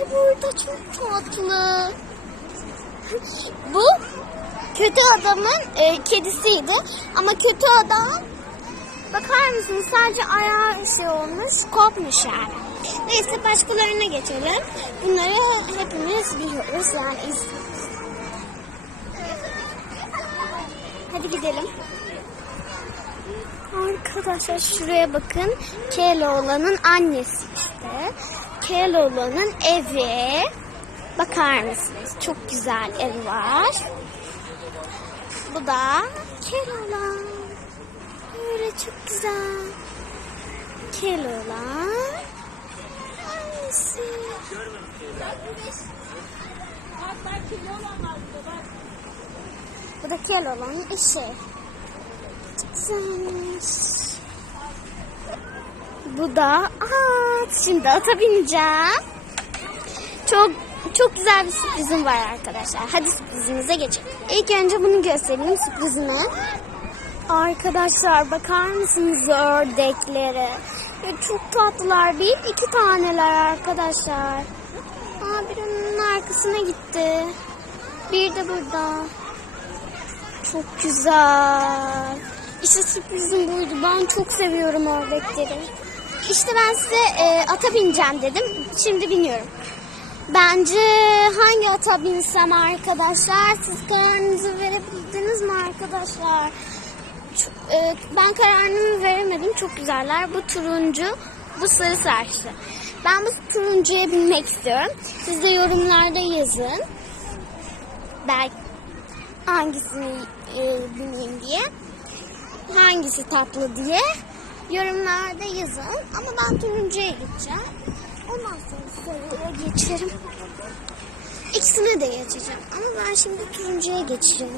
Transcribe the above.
İşte burada çok tatlı. Bu kötü adamın e, kedisiydi. Ama kötü adam bakar mısınız sadece ayağı şey olmuş kopmuş yani. Neyse başkalarına geçelim. Bunları hepimiz biliyoruz yani. Hadi gidelim. Arkadaşlar şuraya bakın. Keloğlan'ın annesi işte. Keloğlan'ın evi. Bakar mısınız? Çok güzel evi var. Bu da Keloğlan. Böyle çok güzel. Keloğlan. Annesi. Bu da Keloğlan'ın eşi. Güzelmiş. Bu da at. Şimdi ata bineceğim. Çok çok güzel bir sürprizim var arkadaşlar. Hadi sürprizimize geçelim. İlk önce bunu göstereyim sürprizimi. Arkadaşlar bakar mısınız ördeklere? Ya çok tatlılar. Bir iki taneler arkadaşlar. Aa birinin arkasına gitti. Bir de burada. Çok güzel. İşte sürprizim buydu. Ben çok seviyorum ördekleri. İşte ben size e, ata bineceğim dedim. Şimdi biniyorum. Bence hangi ata binsem arkadaşlar? Siz kararınızı verebildiniz mi arkadaşlar? Ç- e, ben kararımı veremedim. Çok güzeller. Bu turuncu, bu sarı saçlı. Ben bu turuncuya binmek istiyorum. Siz de yorumlarda yazın. Belki hangisini e, bineyim diye. Hangisi tatlı diye yorumlarda yazın. Ama ben turuncuya gideceğim. Ondan sonra sarıya geçerim. İkisine de geçeceğim. Ama ben şimdi turuncuya geçeceğim.